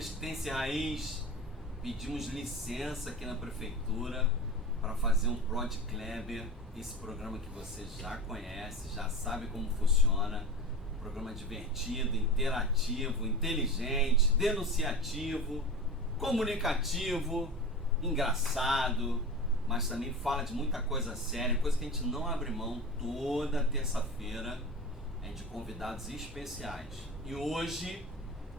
Crescense Raiz, pedimos licença aqui na prefeitura para fazer um Prod Kleber, esse programa que você já conhece, já sabe como funciona. Programa divertido, interativo, inteligente, denunciativo, comunicativo, engraçado, mas também fala de muita coisa séria, coisa que a gente não abre mão. Toda terça-feira de convidados especiais. E hoje,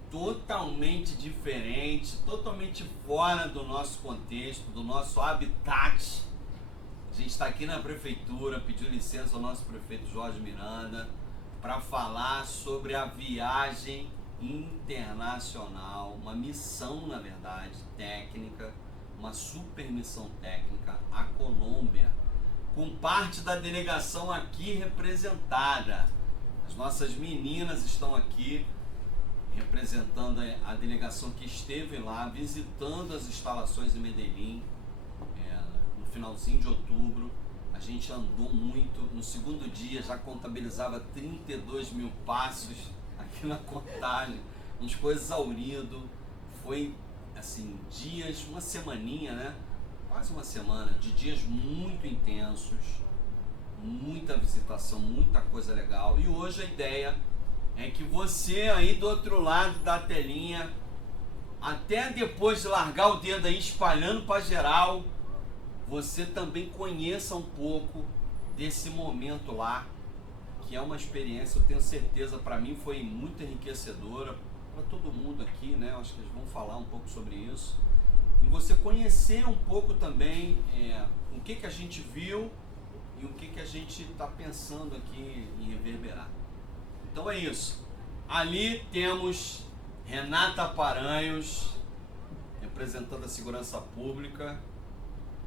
totalmente diferente, totalmente fora do nosso contexto, do nosso habitat. A gente está aqui na prefeitura, pediu licença ao nosso prefeito Jorge Miranda para falar sobre a viagem internacional, uma missão, na verdade, técnica, uma super missão técnica à Colômbia, com parte da delegação aqui representada. As nossas meninas estão aqui representando a delegação que esteve lá, visitando as instalações em Medellín, no finalzinho de outubro. A gente andou muito. No segundo dia já contabilizava 32 mil passos aqui na contagem, uns coisas exaurido. Foi assim, dias, uma semaninha, né? Quase uma semana de dias muito intensos, muita visitação, muita coisa legal. E hoje a ideia é que você aí do outro lado da telinha, até depois de largar o dedo aí espalhando para geral, você também conheça um pouco desse momento lá, que é uma experiência, eu tenho certeza, para mim foi muito enriquecedora, para todo mundo aqui, né? Eu acho que eles vão falar um pouco sobre isso. E você conhecer um pouco também o que a gente viu e o que a gente está pensando aqui em reverberar. Então é isso. Ali temos Renata Paranhos, representando a segurança pública.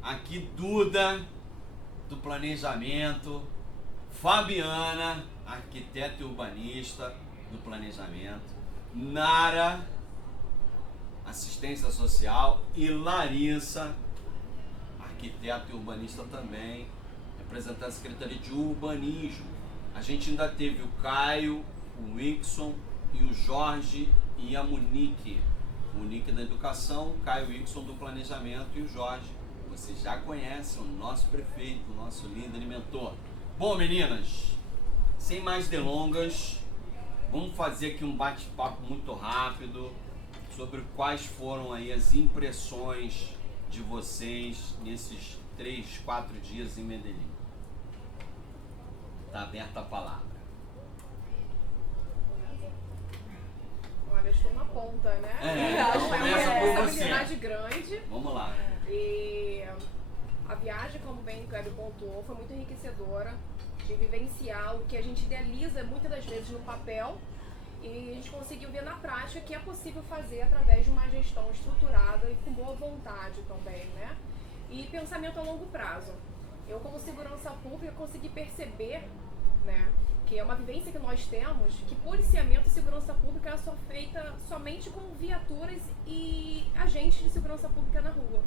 Aqui Duda, do planejamento. Fabiana, arquiteta e urbanista do planejamento. Nara, assistência social. E Larissa, arquiteta e urbanista também, representando a Secretaria de Urbanismo. A gente ainda teve o Caio, o Wixon e o Jorge e a Monique. Monique da Educação, o Caio Wixon do Planejamento e o Jorge, vocês já conhecem, o nosso prefeito, o nosso líder e mentor. Bom, meninas, sem mais delongas, vamos fazer aqui um bate-papo muito rápido sobre quais foram aí as impressões de vocês nesses 3, 4 dias em Medellín. Está aberta a palavra. Olha, estou na ponta, né? Então começa por você. Responsabilidade grande. Vamos lá. E a viagem, como bem o Kleber pontuou, foi muito enriquecedora de vivenciar o que a gente idealiza muitas das vezes no papel, e a gente conseguiu ver na prática que é possível fazer através de uma gestão estruturada e com boa vontade também, né? E pensamento a longo prazo. Eu, como segurança pública, consegui perceber, né, que é uma vivência que nós temos, que policiamento e segurança pública é só feita somente com viaturas e agentes de segurança pública na rua.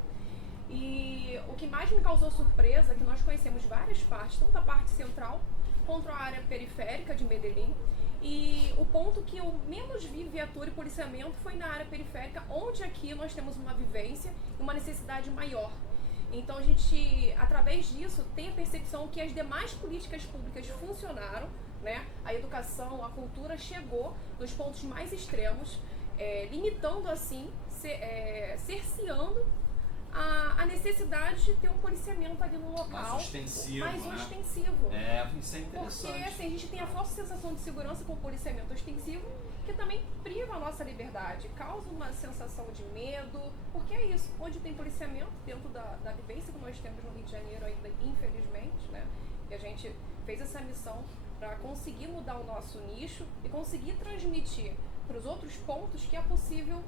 E o que mais me causou surpresa é que nós conhecemos várias partes, tanto a parte central quanto a área periférica de Medellín. E o ponto que eu menos vi viatura e policiamento foi na área periférica, onde aqui nós temos uma vivência e uma necessidade maior. Então a gente, através disso, tem a percepção que as demais políticas públicas funcionaram, né? A educação, a cultura chegou nos pontos mais extremos, limitando assim, cerceando a necessidade de ter um policiamento ali no local mais ostensivo. Isso é interessante. Porque assim, a gente tem a falsa sensação de segurança com o policiamento ostensivo, que também priva a nossa liberdade, causa uma sensação de medo, porque é isso, onde tem policiamento, dentro da vivência que nós temos no Rio de Janeiro ainda, infelizmente, né? E a gente fez essa missão para conseguir mudar o nosso nicho e conseguir transmitir para os outros pontos que é possível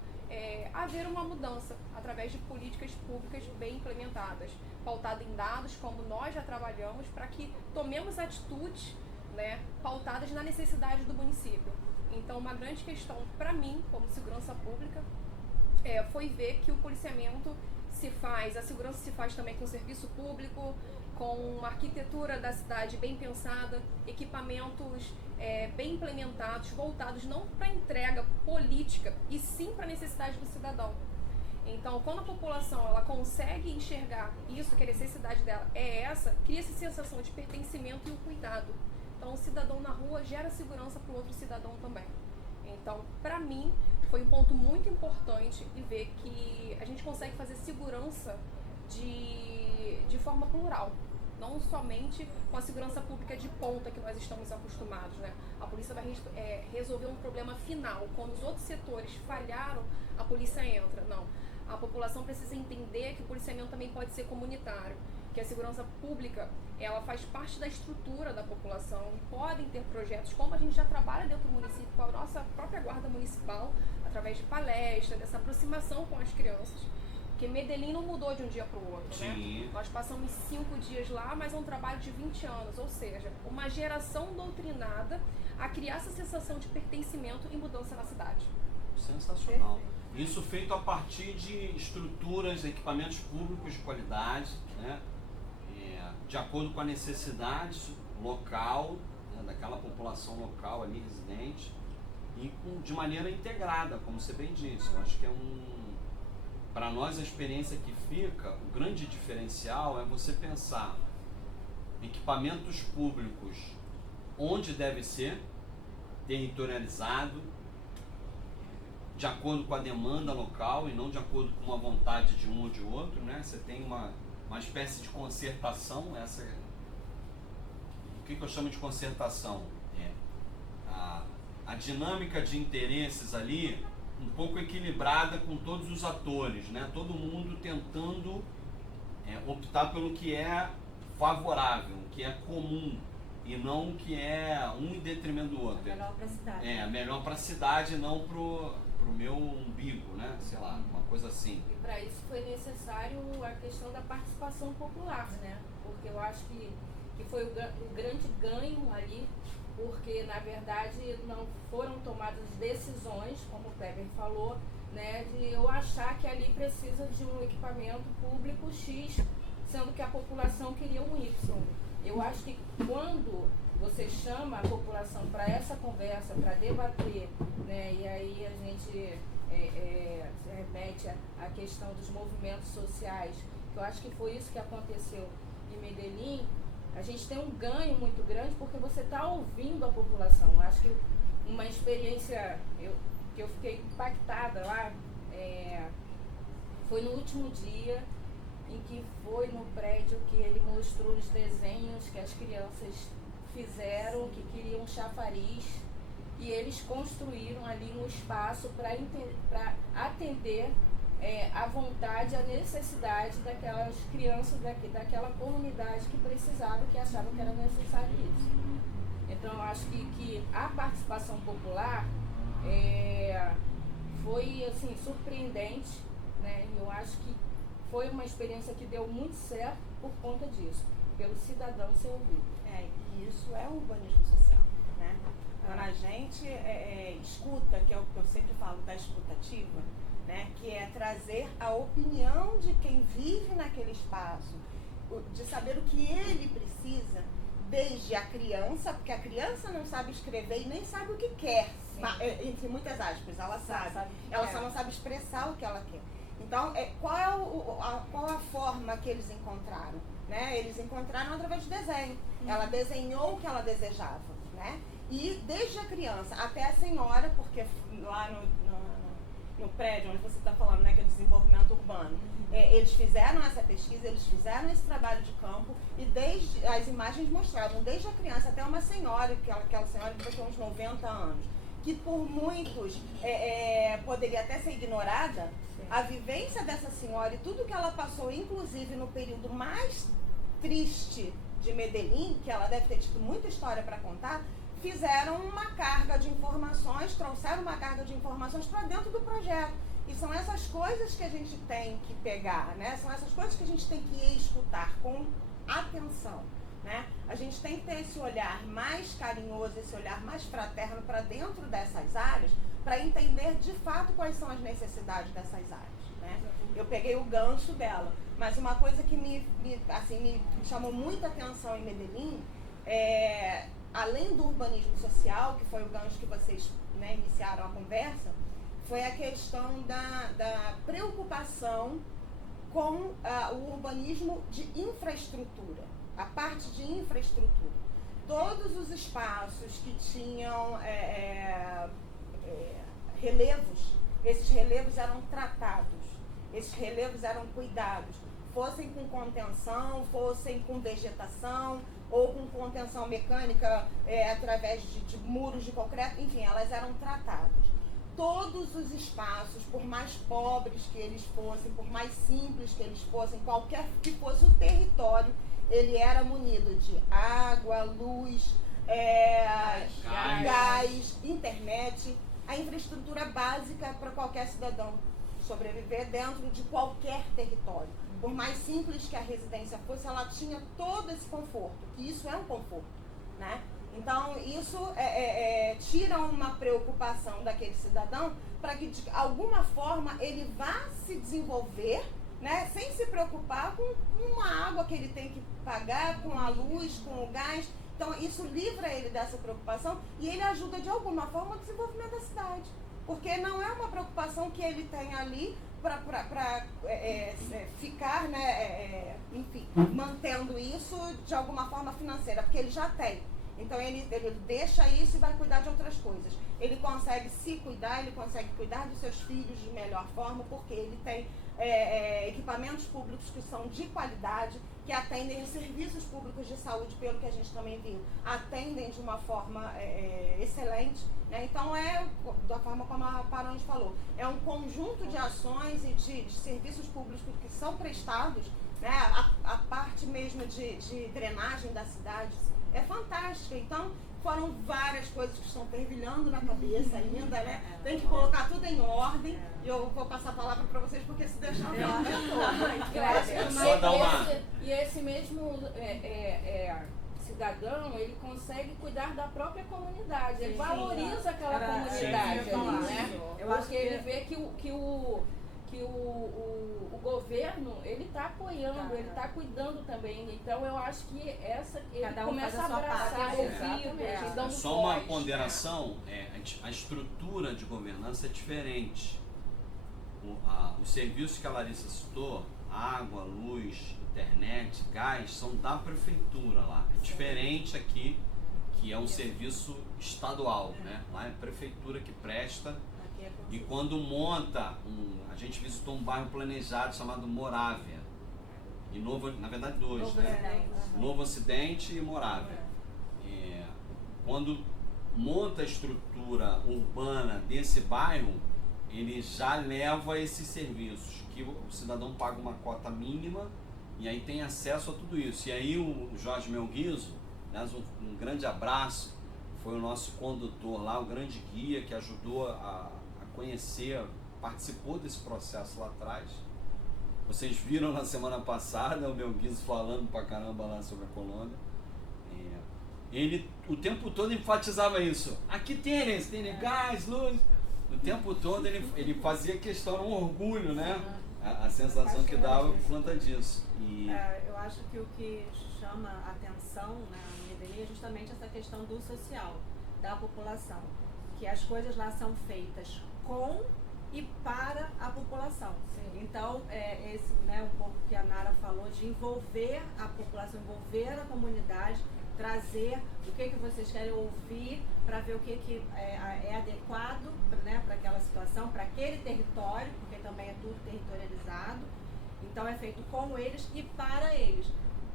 haver uma mudança através de políticas públicas bem implementadas, pautada em dados, como nós já trabalhamos, para que tomemos atitudes, né, pautadas na necessidade do município. Então, uma grande questão para mim, como segurança pública, foi ver que o policiamento a segurança se faz também com serviço público, com uma arquitetura da cidade bem pensada, equipamentos bem implementados, voltados não para entrega política, e sim para a necessidade do cidadão. Então, quando a população ela consegue enxergar isso, que a necessidade dela é essa, cria-se sensação de pertencimento e o cuidado. Então, o cidadão na rua gera segurança para o outro cidadão também. Então, para mim, foi um ponto muito importante e ver que a gente consegue fazer segurança de forma plural. Não somente com a segurança pública de ponta que nós estamos acostumados, né? A polícia vai resolver um problema final. Quando os outros setores falharam, a polícia entra. Não. A população precisa entender que o policiamento também pode ser comunitário, que a segurança pública ela faz parte da estrutura da população e podem ter projetos, como a gente já trabalha dentro do município, com a nossa própria guarda municipal, através de palestras, dessa aproximação com as crianças. Porque Medellín não mudou de um dia para o outro, Sim. né? Nós passamos 5 dias lá, mas é um trabalho de 20 anos, ou seja, uma geração doutrinada a criar essa sensação de pertencimento e mudança na cidade. Sensacional. Isso feito a partir de estruturas, equipamentos públicos de qualidade, né? De acordo com a necessidade local, né? Daquela população local ali residente, e de maneira integrada, como você bem disse. Eu acho que para nós a experiência que fica, o grande diferencial é você pensar equipamentos públicos onde deve ser, territorializado, de acordo com a demanda local e não de acordo com a vontade de um ou de outro, né? Você tem uma espécie de concertação. O que eu chamo de concertação? A dinâmica de interesses ali um pouco equilibrada com todos os atores, né? Todo mundo tentando optar pelo que é favorável, o que é comum, e não o que é um em detrimento do outro. Melhor para a cidade. Melhor para a cidade, não pro meu umbigo, né? Sei lá, uma coisa assim. E para isso foi necessário a questão da participação popular, né? Porque eu acho que foi o grande ganho ali, porque na verdade não foram tomadas decisões, como o Peber falou, né? De eu achar que ali precisa de um equipamento público X, sendo que a população queria um Y. Eu acho que quando você chama a população para essa conversa, para debater, né, e aí a gente se remete à questão dos movimentos sociais, que eu acho que foi isso que aconteceu em Medellín, a gente tem um ganho muito grande porque você está ouvindo a população. Eu acho que uma experiência que eu fiquei impactada lá foi no último dia, em que foi no prédio que ele mostrou os desenhos que as crianças fizeram, que queriam chafariz, e eles construíram ali um espaço para atender a vontade, a necessidade daquelas crianças daquela comunidade que precisavam, que achavam que era necessário isso. Então eu acho que a participação popular foi assim, surpreendente, né? Eu acho que foi uma experiência que deu muito certo por conta disso, pelo cidadão ser ouvido. E isso é o urbanismo social, né? Quando a gente escuta, que é o que eu sempre falo da escutativa, né? Que é trazer a opinião de quem vive naquele espaço, de saber o que ele precisa, desde a criança, porque a criança não sabe escrever e nem sabe o que quer, entre muitas aspas, ela sabe, ela só não sabe expressar o que ela quer. Então, qual a forma que eles encontraram? Né? Eles encontraram através de desenho. Ela desenhou o que ela desejava, né? E desde a criança até a senhora, porque lá no prédio onde você está falando, né, que é o desenvolvimento urbano, eles fizeram essa pesquisa, eles fizeram esse trabalho de campo, e desde as imagens mostravam, desde a criança até uma senhora, aquela senhora que vai ter uns 90 anos, que por muitos poderia até ser ignorada. A vivência dessa senhora e tudo que ela passou, inclusive no período mais triste de Medellín, que ela deve ter tido muita história para contar, fizeram uma carga de informações, trouxeram uma carga de informações para dentro do projeto. E são essas coisas que a gente tem que pegar, né? São essas coisas que a gente tem que escutar com atenção, né? A gente tem que ter esse olhar mais carinhoso, esse olhar mais fraterno para dentro dessas áreas, para entender de fato quais são as necessidades dessas áreas. né? Eu peguei o gancho dela. Mas uma coisa que me chamou muita atenção em Medellín além do urbanismo social, que foi o gancho que vocês, né, iniciaram a conversa, foi a questão da preocupação com o urbanismo de infraestrutura, a parte de infraestrutura. Todos os espaços que tinham relevos, esses relevos eram tratados, esses relevos eram cuidados, fossem com contenção, fossem com vegetação, ou com contenção mecânica através de muros de concreto, enfim, elas eram tratadas. Todos os espaços, por mais pobres que eles fossem, por mais simples que eles fossem, qualquer que fosse o território, ele era munido de água, luz, gás, internet, a infraestrutura básica para qualquer cidadão sobreviver dentro de qualquer território. Por mais simples que a residência fosse, ela tinha todo esse conforto, que isso é um conforto, né? Então, isso tira uma preocupação daquele cidadão para que, de alguma forma, ele vá se desenvolver, né, sem se preocupar com a água que ele tem que pagar, com a luz, com o gás. Então, isso livra ele dessa preocupação e ele ajuda, de alguma forma, o desenvolvimento da cidade. Porque não é uma preocupação que ele tem ali para ficar, né, enfim, mantendo isso de alguma forma financeira, porque ele já tem. Então ele deixa isso e vai cuidar de outras coisas. Ele consegue se cuidar, ele consegue cuidar dos seus filhos de melhor forma, porque ele tem equipamentos públicos que são de qualidade, que atendem os serviços públicos de saúde, pelo que a gente também viu, atendem de uma forma excelente, né? Então da forma como a Paranhos falou, é um conjunto de ações e de serviços públicos que são prestados, né? A parte mesmo de drenagem da cidade é fantástica. Então, foram várias coisas que estão fervilhando na cabeça ainda, né? Tem que colocar tudo em ordem. E eu vou passar a palavra para vocês, porque se deixar eu E esse mesmo cidadão, ele consegue cuidar da própria comunidade. Ele valoriza aquela comunidade ali, né? Porque ele vê que o governo, ele está apoiando, ele está cuidando também. Então, eu acho que ele começa a abraçar, ouvir, dando só uma ponderação, a estrutura de governança é diferente. Os serviços que a Larissa citou, água, luz, internet, gás, são da prefeitura lá. É diferente aqui, que é um serviço estadual, né? Lá é a prefeitura que presta. E quando monta, a gente visitou um bairro planejado chamado Morávia. E na verdade dois, né? Novo Ocidente e Morávia. Quando monta a estrutura urbana desse bairro, ele já leva esses serviços, que o cidadão paga uma cota mínima e aí tem acesso a tudo isso. E aí o Jorge Melguizo, né, um grande abraço, foi o nosso condutor lá, o grande guia que ajudou a conhecer, participou desse processo lá atrás. Vocês viram na semana passada o Melguizo falando pra caramba lá sobre a Colômbia. Ele o tempo todo enfatizava isso. Aqui tem gás, luz. O tempo todo ele fazia questão, era um orgulho, né? A sensação que dava por conta disso. Eu acho que o que chama a atenção na Medellín é justamente essa questão do social, da população. Que as coisas lá são feitas com e para a população. Sim. Então, esse, né, um pouco que a Nara falou, de envolver a população, envolver a comunidade, trazer o que vocês querem ouvir para ver o que é adequado, né, para aquela situação, para aquele território, porque também é tudo territorializado. Então, é feito com eles e para eles.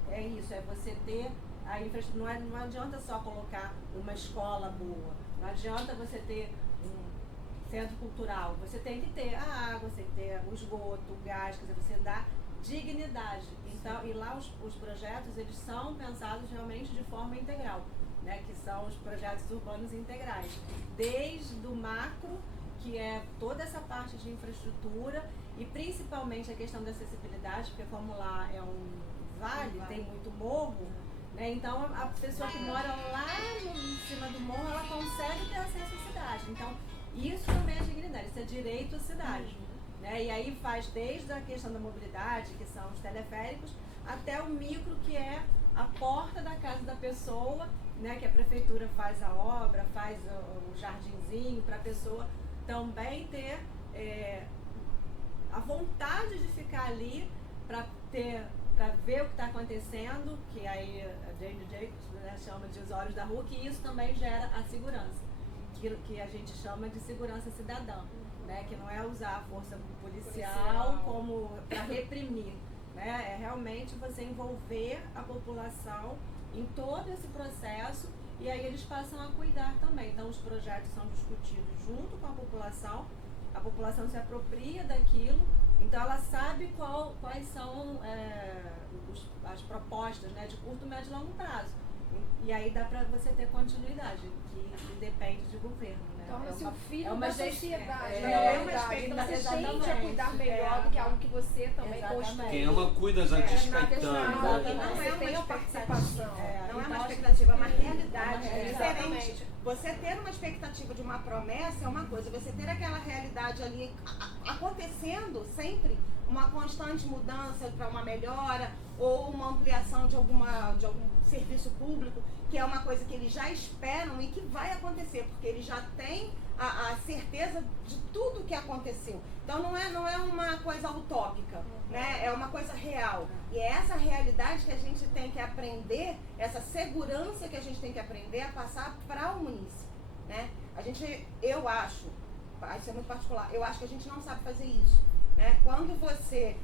É isso, é você ter a infraestrutura. Não adianta só colocar uma escola boa, não adianta você ter um centro cultural, você tem que ter a água, você tem que ter o esgoto, o gás, quer dizer, você dá dignidade. Então, e lá os projetos, eles são pensados realmente de forma integral, né, que são os projetos urbanos integrais, desde o macro, que é toda essa parte de infraestrutura, e principalmente a questão da acessibilidade, porque como lá é um vale, tem muito morro, né, então a pessoa que mora lá em cima do morro, ela consegue ter acesso à cidade. Então, isso também é dignidade, isso é direito à cidade. né? E aí faz desde a questão da mobilidade, que são os teleféricos, até o micro, que é a porta da casa da pessoa, né? Que a prefeitura faz a obra, faz o jardinzinho, para a pessoa também ter a vontade de ficar ali para ver o que está acontecendo, que aí a Jane Jacobs, né, chama de os olhos da rua, que isso também gera a segurança, que a gente chama de segurança cidadã, né, que não é usar a força policial como para reprimir, né, é realmente você envolver a população em todo esse processo, e aí eles passam a cuidar também. Então os projetos são discutidos junto com a população se apropria daquilo, então ela sabe quais são as propostas, né, de curto, médio e longo prazo. E aí dá para você ter continuidade, que depende de governo, né? Torna-se o filho da sociedade. Você tende a cuidar melhor do que algo que você também construiu. Quem ama cuida, Antes Caetano. Não é uma expectativa, não é uma Então, expectativa, é uma realidade. É, Diferente. Você ter uma expectativa de uma promessa é uma coisa, você ter aquela realidade ali acontecendo sempre, uma constante mudança para uma melhora ou uma ampliação de algum serviço público, que é uma coisa que eles já esperam e que vai acontecer, porque eles já têm a certeza de tudo que aconteceu. Então não é uma coisa utópica, né? É uma coisa real. E é essa realidade que a gente tem que aprender, essa segurança que a gente tem que aprender a passar para o munícipe, né? Eu acho, isso é muito particular, eu acho que a gente não sabe fazer isso, né? Quando você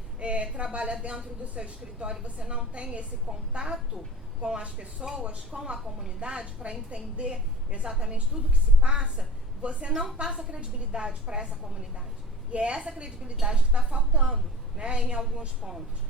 trabalha dentro do seu escritório, você não tem esse contato com as pessoas, com a comunidade, para entender exatamente tudo que se passa, você não passa credibilidade para essa comunidade. E é essa credibilidade que está faltando, né, em alguns pontos.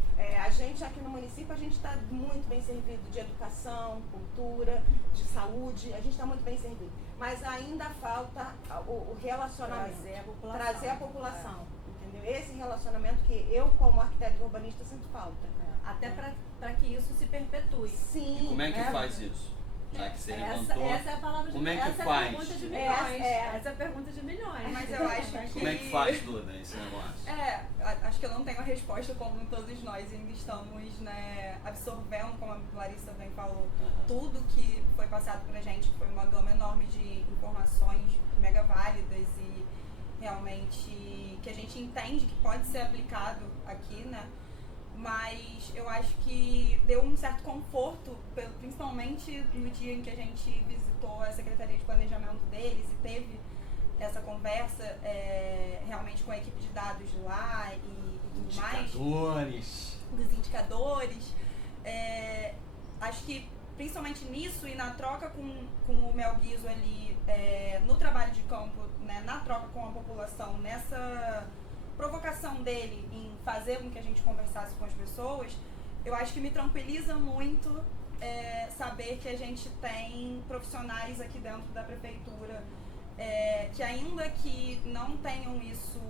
A gente aqui no município, a gente está muito bem servido de educação, cultura, de saúde, a gente está muito bem servido. Mas ainda falta o relacionamento. Trazer a população. Entendeu? Esse relacionamento que eu, como arquiteto urbanista, sinto falta. Até para que isso se perpetue. Sim. E como é que faz isso? Já que você levantou. Essa é a palavra de como é que essa faz? É a pergunta de milhões. Essa é a pergunta de milhões. Mas eu acho que... Como é que faz, Duda, esse negócio? Acho que eu não tenho a resposta, como todos nós ainda estamos, né, absorvendo, como a Larissa bem falou, tudo que foi passado pra gente, que foi uma gama enorme de informações mega válidas e realmente que a gente entende que pode ser aplicado aqui, né? Mas eu acho que deu um certo conforto, principalmente no dia em que a gente visitou a Secretaria de Planejamento deles e teve essa conversa realmente com a equipe de dados de lá e tudo mais. Dos indicadores. Acho que principalmente nisso e na troca com o Mel Guizo ali, no trabalho de campo, né, na troca com a população, nessa provocação dele em fazer com que a gente conversasse com as pessoas, eu acho que me tranquiliza muito saber que a gente tem profissionais aqui dentro da prefeitura que ainda que não tenham isso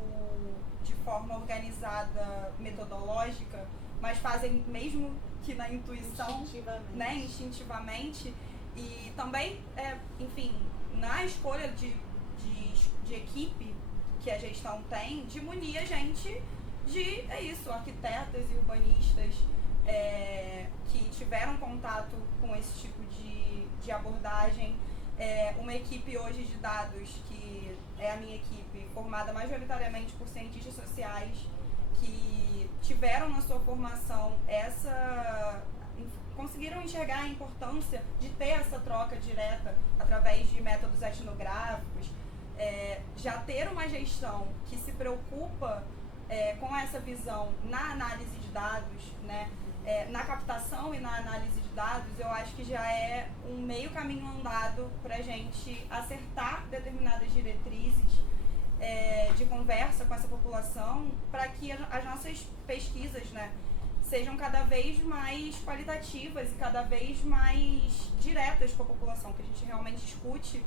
de forma organizada, metodológica, mas fazem mesmo que na intuição, né, instintivamente, e também, enfim, na escolha de equipe que a gestão tem, de munir a gente de, arquitetas e urbanistas que tiveram contato com esse tipo de abordagem. Uma equipe hoje de dados, que é a minha equipe, formada majoritariamente por cientistas sociais, que tiveram na sua formação conseguiram enxergar a importância de ter essa troca direta através de métodos etnográficos, já ter uma gestão que se preocupa com essa visão na análise de dados, né, na captação e na análise de dados, eu acho que já é um meio caminho andado para a gente acertar determinadas diretrizes de conversa com essa população, para que as nossas pesquisas, né, sejam cada vez mais qualitativas e cada vez mais diretas com a população, que a gente realmente escute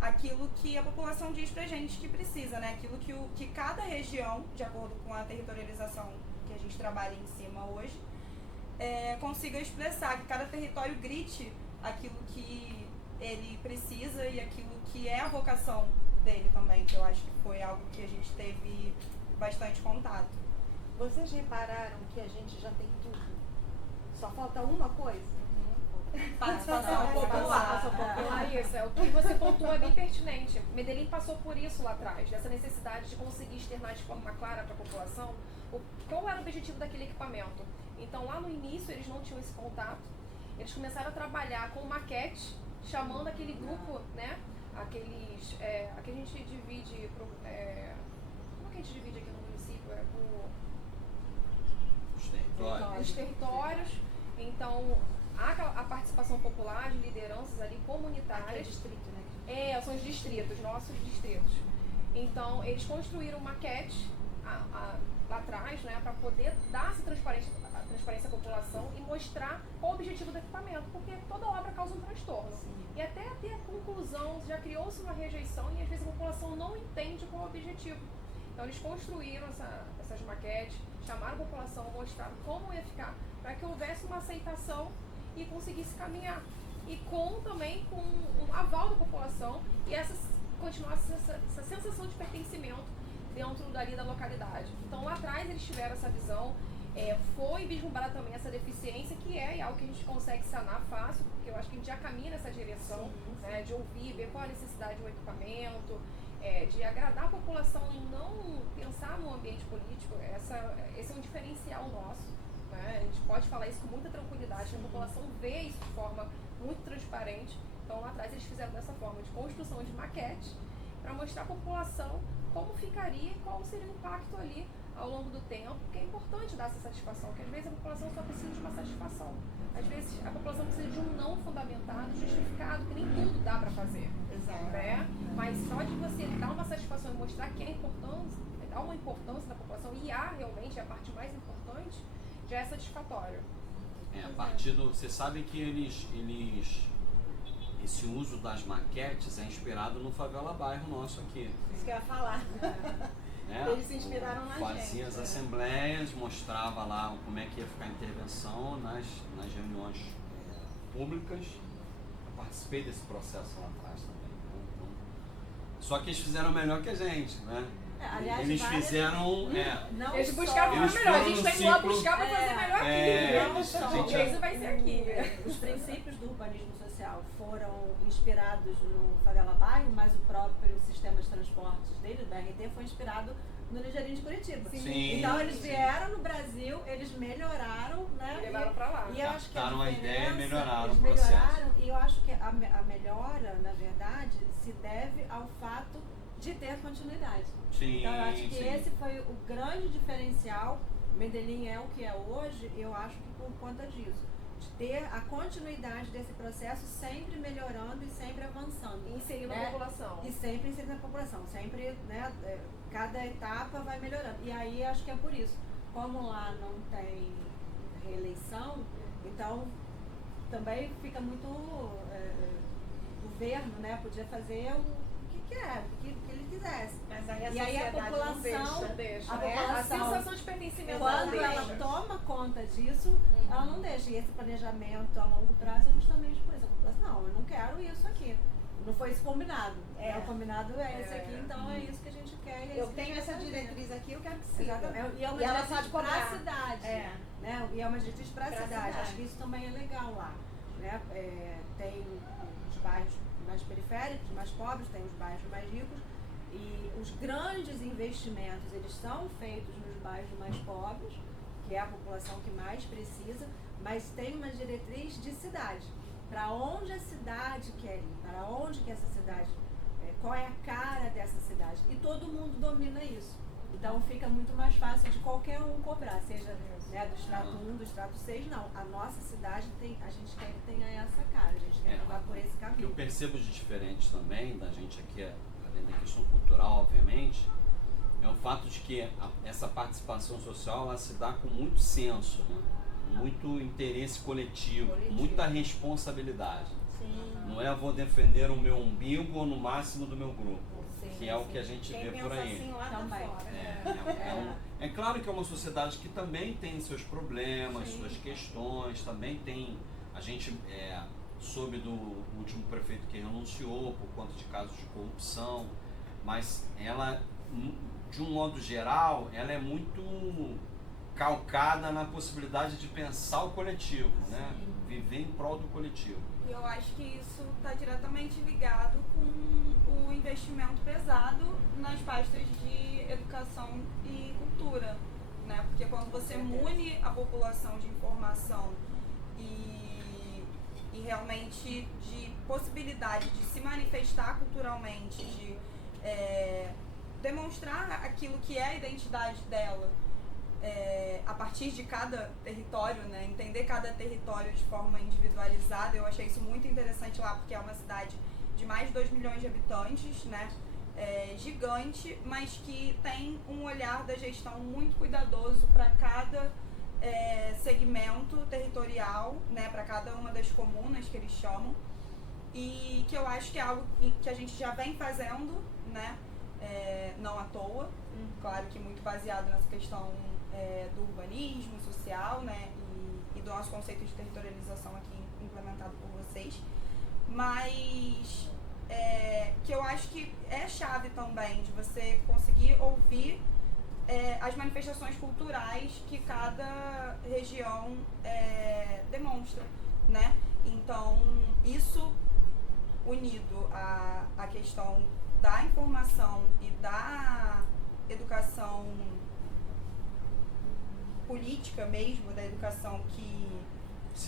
aquilo que a população diz pra gente que precisa, né? Aquilo que cada região, de acordo com a territorialização que a gente trabalha em cima hoje, consiga expressar, que cada território grite aquilo que ele precisa e aquilo que é a vocação dele também, que eu acho que foi algo que a gente teve bastante contato. Vocês repararam que a gente já tem tudo? Só falta uma coisa? Participação popular. Larissa, o que você pontuou é bem pertinente. Medellín passou por isso lá atrás, dessa necessidade de conseguir externar de forma clara para a população qual era o objetivo daquele equipamento. Então, lá no início, eles não tinham esse contato. Eles começaram a trabalhar com maquete, chamando aquele grupo, né? Aqueles que a gente divide. Como que a gente divide aqui no município? Os territórios. Então, a participação popular, de lideranças ali comunitárias. Aqui é distrito, né? São os distritos, nossos distritos. Então, eles construíram maquete lá atrás, né, para poder dar essa transparência à população e mostrar qual o objetivo do equipamento, porque toda obra causa um transtorno. Sim. E até ter a conclusão, já criou-se uma rejeição e às vezes a população não entende qual é o objetivo. Então, eles construíram essas maquetes, chamaram a população, mostraram como ia ficar, para que houvesse uma aceitação e conseguisse caminhar. E também com um aval da população e continuasse essa sensação de pertencimento dentro dali da localidade. Então lá atrás eles tiveram essa visão, foi vislumbrada também essa deficiência, que é algo que a gente consegue sanar fácil, porque eu acho que a gente já caminha nessa direção, né, de ouvir, ver qual a necessidade de um equipamento, de agradar a população e não pensar no ambiente político. Esse é um diferencial nosso. Né? A gente pode falar isso com muita tranquilidade, a população vê isso de forma muito transparente. Então lá atrás eles fizeram dessa forma, de construção de maquete, para mostrar à população como ficaria e qual seria o impacto ali ao longo do tempo, porque é importante dar essa satisfação, porque às vezes a população só precisa de uma satisfação. Às vezes a população precisa de um não fundamentado, justificado, que nem tudo dá para fazer. Exato. Né? Mas só de você dar uma satisfação e mostrar que é importante, dar uma importância da população, e realmente é a parte mais importante, já é satisfatório. A partir do... Você sabe que esse uso das maquetes é inspirado no Favela Bairro nosso aqui. Isso que eu ia falar. Eles se inspiraram na gente. Fazia as assembleias, mostrava lá como é que ia ficar a intervenção nas reuniões públicas. Eu participei desse processo lá atrás também. Só que eles fizeram melhor que a gente, né? Aliás, eles fizeram... Eles buscavam o melhor, a gente tem que ir lá buscar para fazer melhor aqui. Isso vai ser aqui. Os princípios do urbanismo social foram inspirados no Favela Bairro, mas o próprio sistema de transportes dele, do BRT, foi inspirado no Ligeirinho de Curitiba. Sim, então eles vieram no Brasil, eles melhoraram, né? E levaram para lá. E eu acho que a ideia e melhoraram eles o processo. Melhoraram, e eu acho que a melhora, na verdade, se deve ao fato de ter continuidade. Sim, então eu acho que esse foi o grande diferencial. Medellín é o que é hoje, eu acho que por conta disso. De ter a continuidade desse processo sempre melhorando e sempre avançando. E inserindo a população. E sempre inserindo a população. Sempre, né, cada etapa vai melhorando. E aí acho que é por isso. Como lá não tem reeleição, então também fica muito governo, né? Podia fazer o que ele quisesse. Mas aí e aí a população, não deixa. A população, sensação de pertencimento, quando ela toma conta disso, ela não deixa. E esse planejamento a longo prazo é justamente por isso. A população, não, eu não quero isso aqui. Não foi isso combinado. O combinado é esse aqui, então é isso que a gente quer. Eu tenho essa diretriz aqui, eu quero que siga. Exatamente. E é uma diretriz para a cidade. Né? E é uma diretriz para a cidade. Acho que isso também é legal lá. Né? Tem os bairros mais periféricos, mais pobres, tem os bairros mais ricos, e os grandes investimentos, eles são feitos nos bairros mais pobres, que é a população que mais precisa, mas tem uma diretriz de cidade, para onde a cidade quer ir, para onde que essa cidade, qual é a cara dessa cidade, e todo mundo domina isso. Então fica muito mais fácil de qualquer um cobrar, seja do extrato 1, do extrato 6, não. A nossa cidade a gente quer que tenha essa cara, a gente quer levar por esse caminho. O que eu percebo de diferente também da gente aqui, além da questão cultural, obviamente, é o fato de que essa participação social ela se dá com muito senso, né? Muito interesse coletivo, muita responsabilidade. Sim. Não é vou defender o meu umbigo ou no máximo do meu grupo. Que é o que a gente vê por aí. Assim, lá também. É claro que é uma sociedade que também tem seus problemas, suas questões, também tem. A gente soube do último prefeito que renunciou por conta de casos de corrupção, mas ela de um modo geral, ela é muito calcada na possibilidade de pensar o coletivo, né? Viver em prol do coletivo. E eu acho que isso está diretamente ligado com o investimento pesado nas pastas de educação e cultura, né? Porque quando você mune a população de informação e realmente de possibilidade de se manifestar culturalmente, de demonstrar aquilo que é a identidade dela, a partir de cada território, né? Entender cada território de forma individualizada. Eu achei isso muito interessante lá, porque é uma cidade de mais de 2 milhões de habitantes, né? Gigante, mas que tem um olhar da gestão muito cuidadoso para cada segmento territorial, né? Para cada uma das comunas que eles chamam, e que eu acho que é algo que a gente já vem fazendo, né? Não à toa, claro que muito baseado nessa questão do urbanismo social, né, e do nosso conceito de territorialização aqui implementado por vocês, mas que eu acho que é chave também de você conseguir ouvir as manifestações culturais que cada região demonstra, né? Então, isso unido à questão da informação e da educação política mesmo, da educação que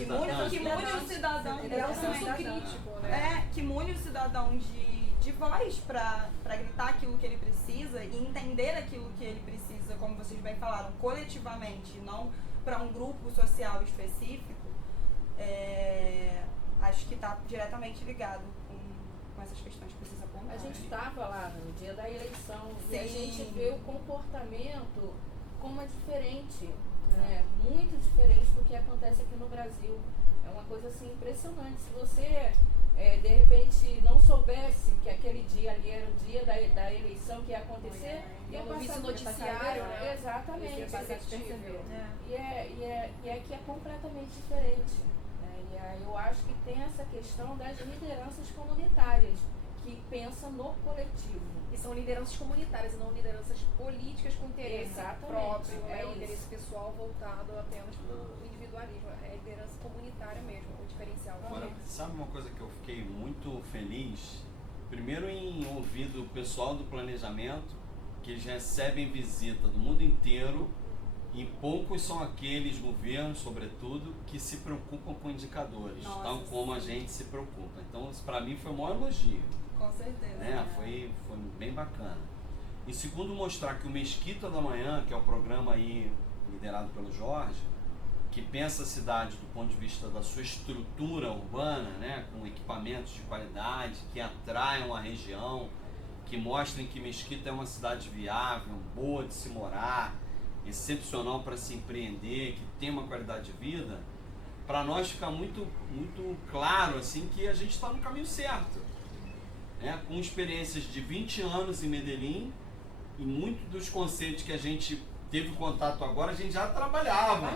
mune o cidadão, É um senso crítico, né? que mune o cidadão de voz para gritar aquilo que ele precisa e entender aquilo que ele precisa, como vocês bem falaram, coletivamente, não para um grupo social específico. Acho que está diretamente ligado com essas questões que vocês apontaram. A gente estava lá no dia da eleição. Sim. E a gente vê o comportamento como é diferente, né? Muito diferente do que acontece aqui no Brasil. É uma coisa assim impressionante. Se você de repente não soubesse que aquele dia ali era o dia da eleição que ia acontecer, ia Não visse passar noticiário, né? Exatamente. Isso ia passar despercebido. E aqui é completamente diferente. Né? E aí eu acho que tem essa questão das lideranças comunitárias, que pensam no coletivo. E são lideranças comunitárias e não lideranças políticas com interesse próprio, não é um interesse pessoal voltado apenas para o individualismo. É liderança comunitária mesmo, o diferencial. Agora, sabe uma coisa que eu fiquei muito feliz? Primeiro em ouvir do pessoal do planejamento, que eles recebem visita do mundo inteiro, e poucos são aqueles governos, sobretudo, que se preocupam com indicadores, tal como a gente se preocupa. Então, isso para mim foi o maior elogio. Com certeza. Né? Foi bem bacana. E segundo, mostrar que o Mesquita da Manhã, que é o programa aí liderado pelo Jorge, que pensa a cidade do ponto de vista da sua estrutura urbana, né? Com equipamentos de qualidade, que atraiam a região, que mostrem que Mesquita é uma cidade viável, boa de se morar, excepcional para se empreender, que tem uma qualidade de vida, para nós fica muito, muito claro assim, que a gente está no caminho certo. Né, com experiências de 20 anos em Medellín, e muitos dos conceitos que a gente teve contato agora, a gente já trabalhava.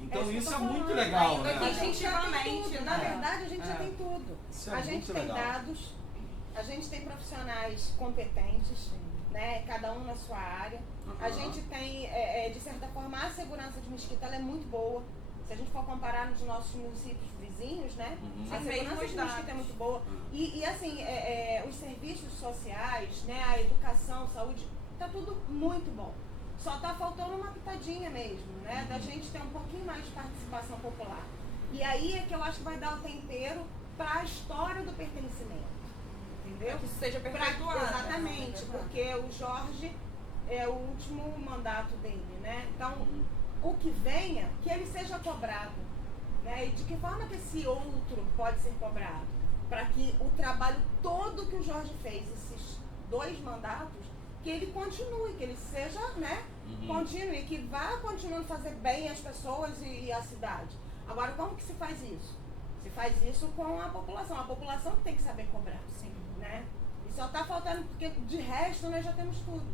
Então isso é muito legal, né? A gente já tem tudo. Na verdade, a gente já tem tudo. Isso é A gente muito tem legal. dados, a gente tem profissionais competentes, né? Cada um na sua área. A gente tem, de certa forma, a segurança de Mesquita ela é muito boa. Se a gente for comparar nos nossos municípios vizinhos, né? A segurança de Mesquita é muito boa. E assim, os serviços sociais, né? A educação, saúde, tá tudo muito bom. Só tá faltando uma pitadinha mesmo, né? Da gente ter um pouquinho mais de participação popular. E aí é que eu acho que vai dar o tempero para a história do pertencimento. Entendeu? Que isso seja perpetuado. Exatamente, porque o Jorge é o último mandato dele, né? Então, o que venha, que ele seja cobrado, né? E de que forma que esse outro pode ser cobrado? Para que o trabalho todo que o Jorge fez, esses 2 mandatos, que ele continue, que ele seja, né? Continue, que vá continuando a fazer bem as pessoas e a cidade. Agora, como que se faz isso? Se faz isso com a população que tem que saber cobrar, né? E só está faltando, porque de resto nós já temos tudo.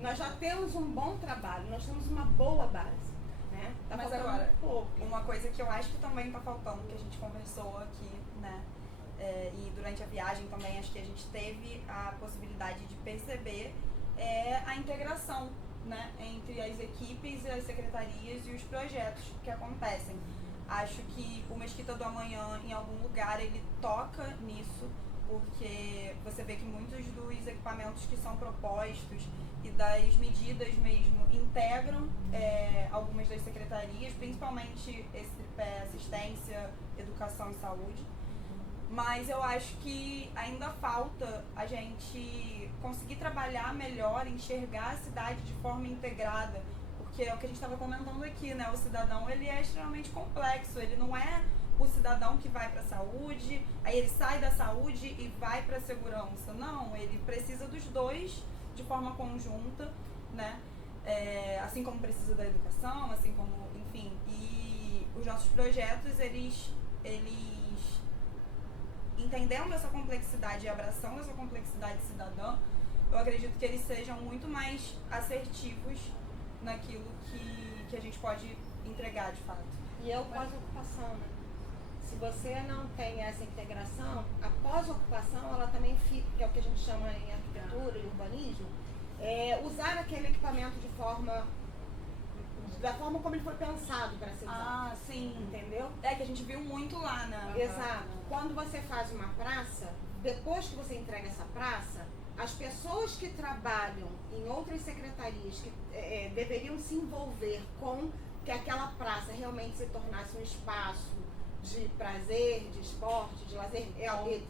Nós já temos um bom trabalho, nós temos uma boa base, né? Tá Mas faltando agora, pouco. uma coisa que eu acho que também está faltando, que a gente conversou aqui, né? E durante a viagem também acho que a gente teve a possibilidade de perceber é a integração, né, entre as equipes, as secretarias e os projetos que acontecem. Acho que o Mesquita do Amanhã, em algum lugar, ele toca nisso, porque você vê que muitos dos equipamentos que são propostos e das medidas mesmo integram algumas das secretarias, principalmente esse tripé assistência, educação e saúde. Mas eu acho que ainda falta a gente conseguir trabalhar melhor, enxergar a cidade de forma integrada, porque é o que a gente estava comentando aqui, né? O cidadão, ele é extremamente complexo, ele não é o cidadão que vai para a saúde, aí ele sai da saúde e vai para a segurança. Não, ele precisa dos dois de forma conjunta, né? Assim como precisa da educação, assim como, enfim. E os nossos projetos, eles entendendo essa complexidade e abraçando essa complexidade cidadã, eu acredito que eles sejam muito mais assertivos naquilo que a gente pode entregar de fato. E é o pós-ocupação, né? Se você não tem essa integração, a pós-ocupação ela também fica, que é o que a gente chama em arquitetura e urbanismo, usar aquele equipamento da forma como ele foi pensado para ser usado. Ah, sim. Entendeu? É que a gente viu muito lá, né? Exato. Quando você faz uma praça, depois que você entrega essa praça, as pessoas que trabalham em outras secretarias que deveriam se envolver com que aquela praça realmente se tornasse um espaço de prazer, de esporte, de lazer,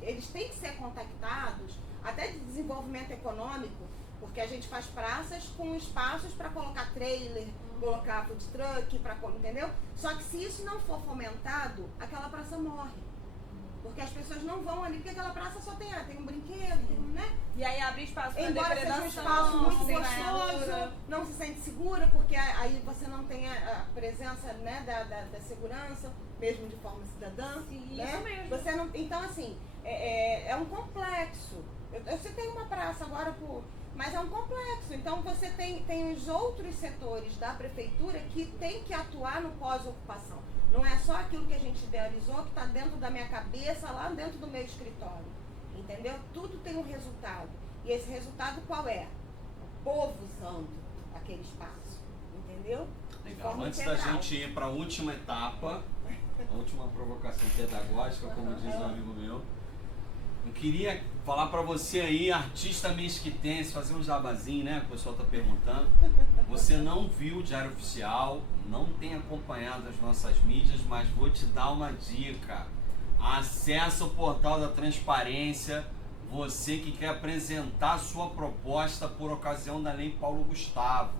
eles têm que ser contactados, até de desenvolvimento econômico, porque a gente faz praças com espaços para colocar trailer, colocar food truck, entendeu? Só que se isso não for fomentado, aquela praça morre. Porque as pessoas não vão ali, porque aquela praça só tem um brinquedo, né? E aí abre espaço para embora seja um espaço muito gostoso, não se sente segura, porque aí você não tem a presença, né, da segurança, mesmo de forma cidadã. Sim, né? isso mesmo. Você não, então, assim, é um complexo. Eu citei uma praça agora, mas é um complexo. Então, você tem os outros setores da prefeitura que tem que atuar no pós-ocupação. Não é só aquilo que a gente idealizou, que está dentro da minha cabeça, lá dentro do meu escritório. Entendeu? Tudo tem um resultado. E esse resultado qual é? O povo usando aquele espaço. Entendeu? Legal. Antes da gente ir para a última etapa, a última provocação pedagógica, como diz um amigo meu, eu queria falar para você aí, artista mesquitense, fazer um jabazinho, né? Que o pessoal tá perguntando. Você não viu o Diário Oficial, não tem acompanhado as nossas mídias, mas vou te dar uma dica. Acesse o portal da transparência, você que quer apresentar sua proposta por ocasião da Lei Paulo Gustavo.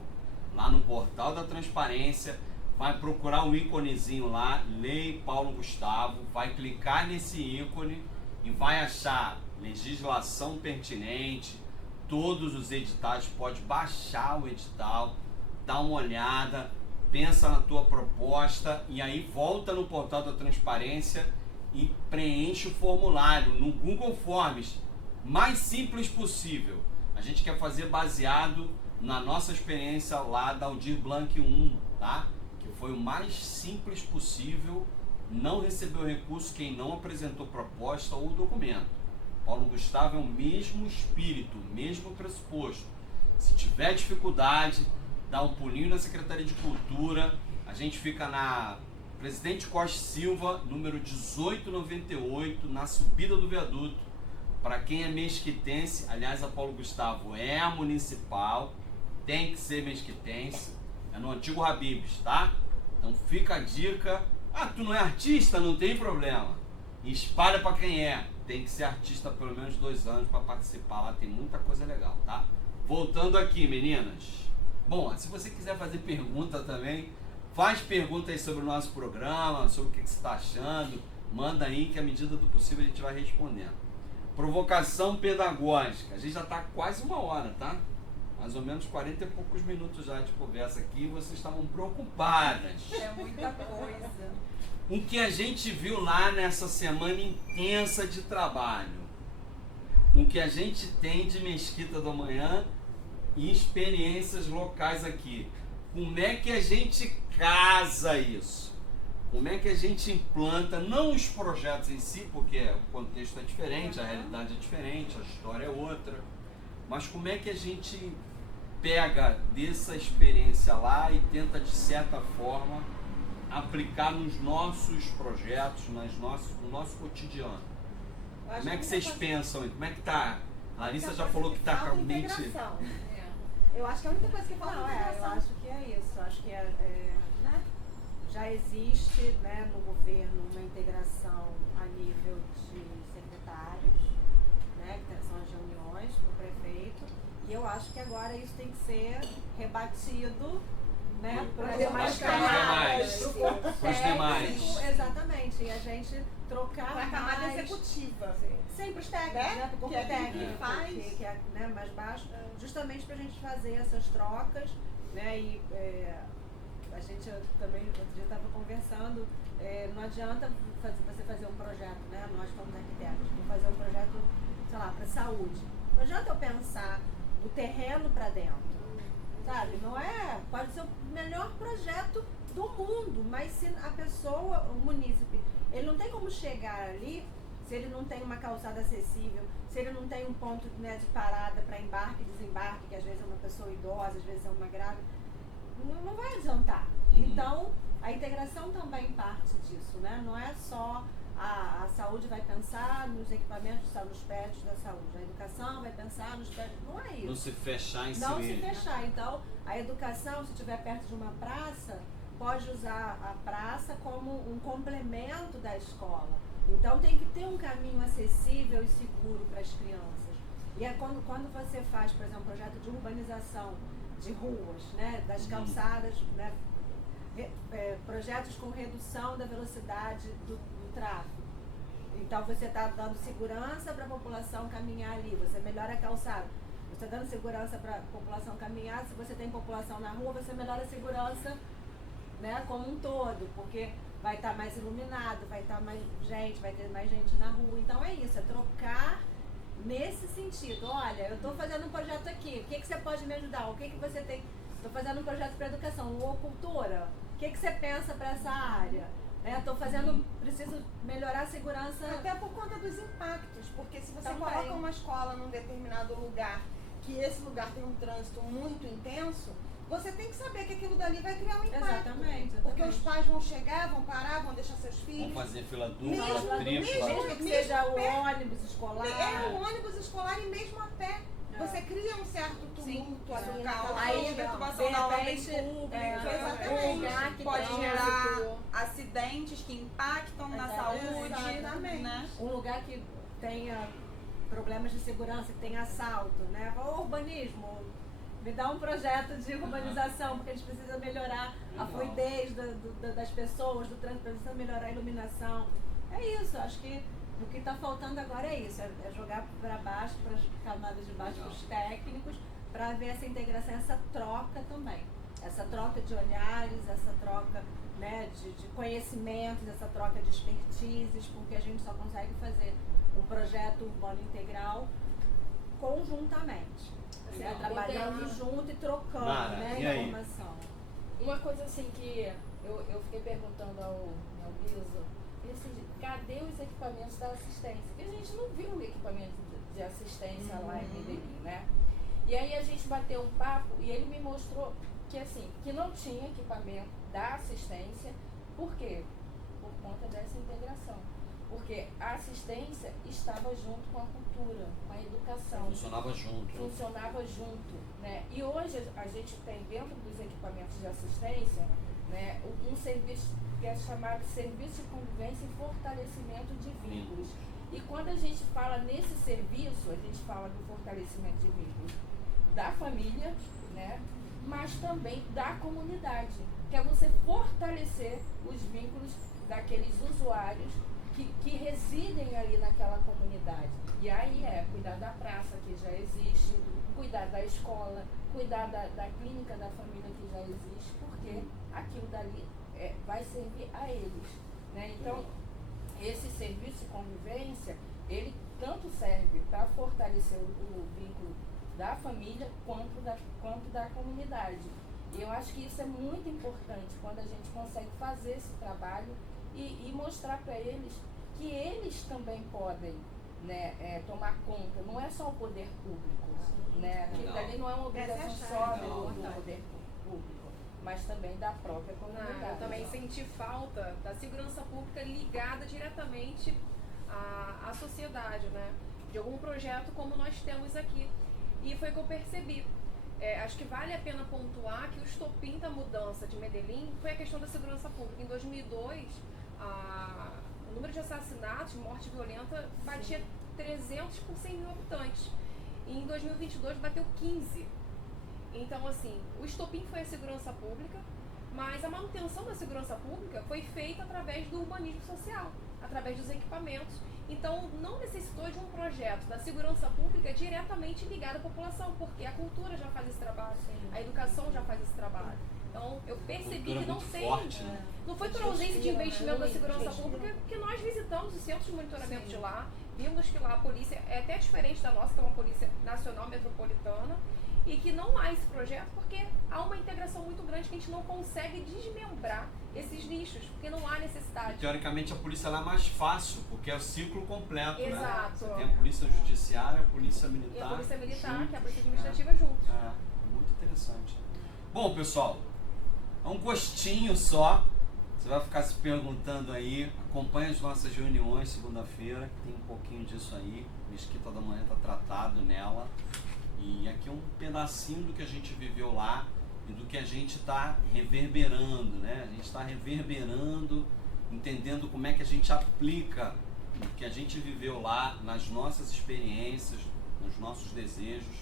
Lá no portal da transparência, vai procurar o íconezinho lá, Lei Paulo Gustavo, vai clicar nesse ícone e vai achar legislação pertinente, todos os editais, pode baixar o edital, dá uma olhada, pensa na tua proposta e aí volta no portal da transparência e preenche o formulário no Google Forms, mais simples possível. A gente quer fazer baseado na nossa experiência lá da Aldir Blanc 1, tá? Que foi o mais simples possível, não recebeu recurso quem não apresentou proposta ou documento. Paulo Gustavo é o mesmo espírito, o mesmo pressuposto. Se tiver dificuldade, dá um pulinho na Secretaria de Cultura. A gente fica na Presidente Costa Silva, número 1898, na subida do viaduto. Para quem é mesquitense, aliás, a Paulo Gustavo é a municipal, tem que ser mesquitense, é no antigo Habib's, tá? Então fica a dica. Ah, tu não é artista? Não tem problema. Espalha para quem é. Tem que ser artista há pelo menos 2 anos para participar lá, tem muita coisa legal, tá? Voltando aqui, meninas. Bom, se você quiser fazer pergunta também, faz pergunta aí sobre o nosso programa, sobre o que você está achando, manda aí que à medida do possível a gente vai respondendo. Provocação pedagógica, a gente já está quase 1 hora, tá? Mais ou menos 40 e poucos minutos já de conversa aqui, vocês estavam preocupadas. É muita coisa. O que a gente viu lá nessa semana intensa de trabalho, o que a gente tem de Mesquita do Amanhã e experiências locais aqui. Como é que a gente casa isso? Como é que a gente implanta, não os projetos em si, porque o contexto é diferente, a realidade é diferente, a história é outra, mas como é que a gente pega dessa experiência lá e tenta, de certa forma, aplicar nos nossos projetos, no nosso cotidiano? Como é que vocês pensam? Como é que tá? A Larissa já falou que tá com a mente... integração. Eu acho que a única coisa que falta é eu integração. acho que é isso. Acho que né? Já existe, né, no governo uma integração a nível de secretários, né, que são as reuniões com o prefeito, e eu acho que agora isso tem que ser rebatido, né, para os demais demais. Pros demais. Exatamente, e a gente trocar Para a camada mais executiva. sempre os técnicos, Né? né? Porque Que é o quem técnico faz. que é, né, mais baixo, justamente para a gente fazer essas trocas, né? E a gente também, outro dia estava conversando, não adianta você fazer um projeto, né? Nós somos arquitetos, vou fazer um projeto, sei lá, para saúde. Não adianta eu pensar o terreno para dentro, sabe? Não é, pode ser o melhor projeto do mundo, mas se a pessoa, o munícipe, ele não tem como chegar ali se ele não tem uma calçada acessível, se ele não tem um ponto, né, de parada para embarque e desembarque, que às vezes é uma pessoa idosa, às vezes é uma grávida, não vai adiantar. Então, a integração também parte disso, né? Não é só a saúde vai pensar nos equipamentos, nos pets da saúde, a educação vai pensar nos pets, não é isso. Não se fechar em si Não se mesmo. fechar. Então, a educação, se estiver perto de uma praça, pode usar a praça como um complemento da escola. Então, tem que ter um caminho acessível e seguro para as crianças. E é quando você faz, por exemplo, um projeto de urbanização de ruas, né, das calçadas, né, projetos com redução da velocidade do tráfego. Então, você está dando segurança para a população caminhar ali, você melhora a calçada. Você está dando segurança para a população caminhar, se você tem população na rua, você melhora a segurança, né, como um todo, porque vai estar mais iluminado, vai estar mais gente, vai ter mais gente na rua. Então é isso, é trocar nesse sentido. Olha, eu estou fazendo um projeto aqui, o que você pode me ajudar? O que você tem? Estou fazendo um projeto para educação ou cultura, o que você pensa para essa área? Estou fazendo, preciso melhorar a segurança. Até por conta dos impactos, porque se você Também. coloca uma escola num determinado lugar, que esse lugar tem um trânsito muito intenso, você tem que saber que aquilo dali vai criar um impacto. Exatamente. Porque os pais vão chegar, vão parar, vão deixar seus filhos. Vamos fazer fila dupla, Mesmo- tripla. Mesmo que mesmo seja o perto- ônibus escolar. É o ônibus escolar e mesmo a pé. É. Você cria um certo tumulto ali O naquela caos, Aí, a região. perturbação de da ordem repente, pública, exatamente. um lugar que pode tem gerar trânsito. acidentes que impactam na saúde, Exatamente. né? um lugar que tenha problemas de segurança, que tenha assalto, né? O urbanismo, me dá um projeto de urbanização, porque a gente precisa melhorar a fluidez das pessoas, do trânsito, precisa melhorar a iluminação. É isso, acho que o que está faltando agora é isso, é jogar para baixo, para as camadas de baixo, para os técnicos, para ver essa integração, essa troca também. Essa troca de olhares, essa troca, né, de conhecimentos, essa troca de expertises, porque a gente só consegue fazer um projeto urbano integral conjuntamente, né, Assim, trabalhando botei- junto e trocando, Mara, né, e aí? informação. Uma coisa assim que eu fiquei perguntando ao Biso, cadê os equipamentos da assistência? Porque a gente não viu o equipamento de assistência lá em Medellín, né? E aí a gente bateu um papo e ele me mostrou que assim, que não tinha equipamento da assistência. Por quê? Por conta dessa integração. Porque a assistência estava junto com a cultura, com a educação. Funcionava junto. Funcionava junto, né? E hoje a gente tem dentro dos equipamentos de assistência, né, um serviço que é chamado Serviço de Convivência e Fortalecimento de Vínculos. E quando a gente fala nesse serviço, a gente fala do fortalecimento de vínculos da família, né, mas também da comunidade, que é você fortalecer os vínculos daqueles usuários que residem ali naquela comunidade. E aí cuidar da praça que já existe, cuidar da escola, cuidar da clínica da família que já existe, porque aquilo dali vai servir a eles, né? Então, esse serviço de convivência, ele tanto serve para fortalecer o vínculo da família quanto da comunidade. E eu acho que isso é muito importante quando a gente consegue fazer esse trabalho e mostrar para eles que eles também podem né, tomar conta. Não é só o poder público, né? Aquilo Legal. dali não é uma obrigação Essa é a só chave, do legal. poder público, mas também da própria comunidade. Eu também senti falta da segurança pública ligada diretamente à sociedade, né? De algum projeto como nós temos aqui. E foi o que eu percebi. Acho que vale a pena pontuar que o estopim da mudança de Medellín foi a questão da segurança pública. Em 2002, o número de assassinatos, morte violenta, batia 300 por 100 mil habitantes. E em 2022 bateu 15. Então, assim, o estopim foi a segurança pública, mas a manutenção da segurança pública foi feita através do urbanismo social, através dos equipamentos. Então, não necessitou de um projeto da segurança pública diretamente ligado à população, porque a cultura já faz esse trabalho, a educação já faz esse trabalho. Então, eu percebi que não tem... forte, né? Não foi por ausência de investimento da segurança pública, porque nós visitamos os centros de monitoramento de lá, vimos que lá a polícia é até diferente da nossa, que é uma polícia nacional metropolitana, e que não há esse projeto porque há uma integração muito grande que a gente não consegue desmembrar esses nichos, porque não há necessidade. E, teoricamente a polícia lá é mais fácil, porque é o ciclo completo, né? Exato. Você tem a polícia judiciária, a polícia militar. E a polícia militar, juntos. que é a polícia administrativa juntos. Muito interessante. Bom, pessoal, é um gostinho só. Você vai ficar se perguntando aí. Acompanhe as nossas reuniões segunda-feira, que tem um pouquinho disso aí. Mesquita da Manhã está tratado nela. E aqui é um pedacinho do que a gente viveu lá e do que a gente está reverberando, né? A gente está reverberando, entendendo como é que a gente aplica o que a gente viveu lá nas nossas experiências, nos nossos desejos.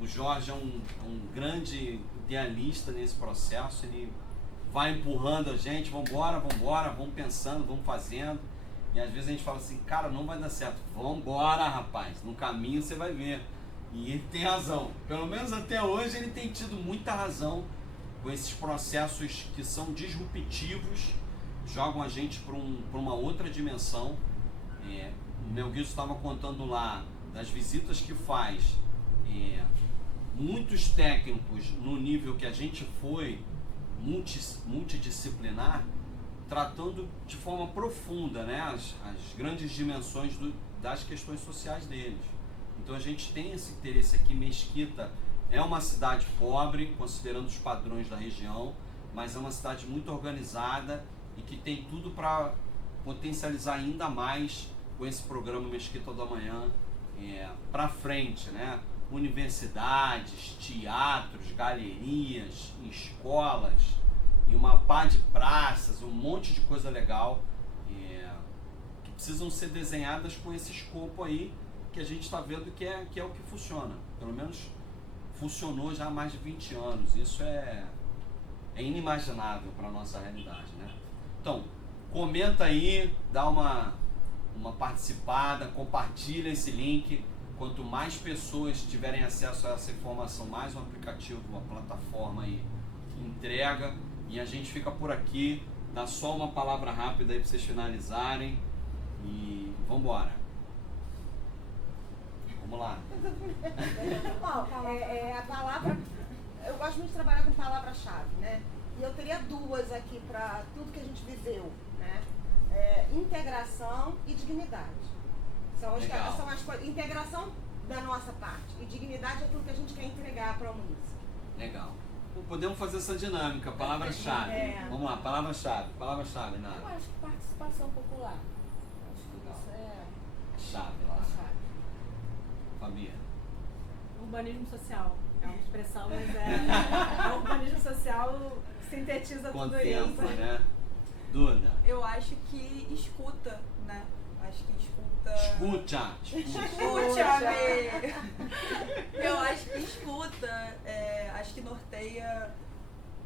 O Jorge é um grande idealista nesse processo, ele vai empurrando a gente, vamos pensando, vamos fazendo. E às vezes a gente fala assim, cara, não vai dar certo. Vambora, rapaz, no caminho você vai ver. E ele tem razão. Pelo menos até hoje ele tem tido muita razão com esses processos que são disruptivos, jogam a gente para uma outra dimensão. O Mel Gilson estava contando lá das visitas que faz, muitos técnicos no nível que a gente foi, multidisciplinar, tratando de forma profunda, né, as grandes dimensões das questões sociais deles. Então a gente tem esse interesse aqui. Mesquita é uma cidade pobre, considerando os padrões da região, mas é uma cidade muito organizada e que tem tudo para potencializar ainda mais com esse programa Mesquita da Manhã para frente, né? Universidades, teatros, galerias, escolas, e uma pá de praças, um monte de coisa legal que precisam ser desenhadas com esse escopo aí, que a gente está vendo que é o que funciona. Pelo menos funcionou já há mais de 20 anos. Isso é inimaginável para a nossa realidade, né? Então, comenta aí, dá uma participada, compartilha esse link. Quanto mais pessoas tiverem acesso a essa informação, mais um aplicativo, uma plataforma aí entrega. E a gente fica por aqui. Dá só uma palavra rápida aí para vocês finalizarem. E vamos embora. Vamos lá. A palavra, eu gosto muito de trabalhar com palavra-chave, né? E eu teria duas aqui para tudo que a gente viveu, né? Integração e dignidade. São as coisas. Integração da nossa parte e dignidade é tudo que a gente quer entregar para o município. Legal. Podemos fazer essa dinâmica, palavra-chave. Vamos lá, palavra-chave, Nara. Eu acho que participação popular. Acho que isso é Chave lá. a chave. Fabia. Urbanismo social. É uma expressão, mas o urbanismo social sintetiza tudo isso. Contempla, né? Duda. Eu acho que escuta, né? Acho que escuta. Escuta-me. Eu acho que escuta, acho que norteia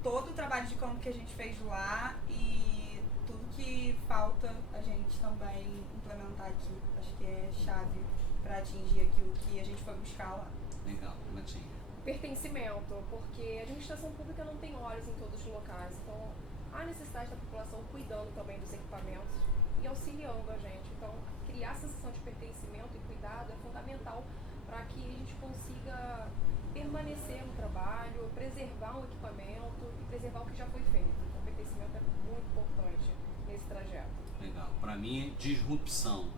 todo o trabalho de campo que a gente fez lá e tudo que falta a gente também implementar aqui. Acho que é chave para atingir aquilo que a gente foi buscar lá. Legal, Matinha. Pertencimento, porque a administração pública não tem olhos em todos os locais. Então, há necessidade da população cuidando também dos equipamentos e auxiliando a gente. Então, criar essa sensação de pertencimento e cuidado é fundamental para que a gente consiga permanecer no trabalho, preservar um equipamento e preservar o que já foi feito. Então, o pertencimento é muito importante nesse trajeto. Legal. Para mim, disrupção,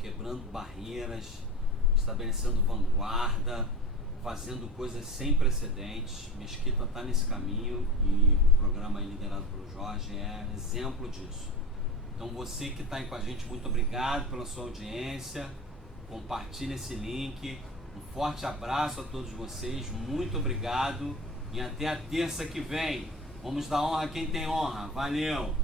quebrando barreiras, estabelecendo vanguarda, fazendo coisas sem precedentes. Mesquita está nesse caminho e o programa aí liderado pelo Jorge é exemplo disso. Então você que está aí com a gente, muito obrigado pela sua audiência. Compartilhe esse link. Um forte abraço a todos vocês, muito obrigado e até a terça que vem. Vamos dar honra a quem tem honra. Valeu!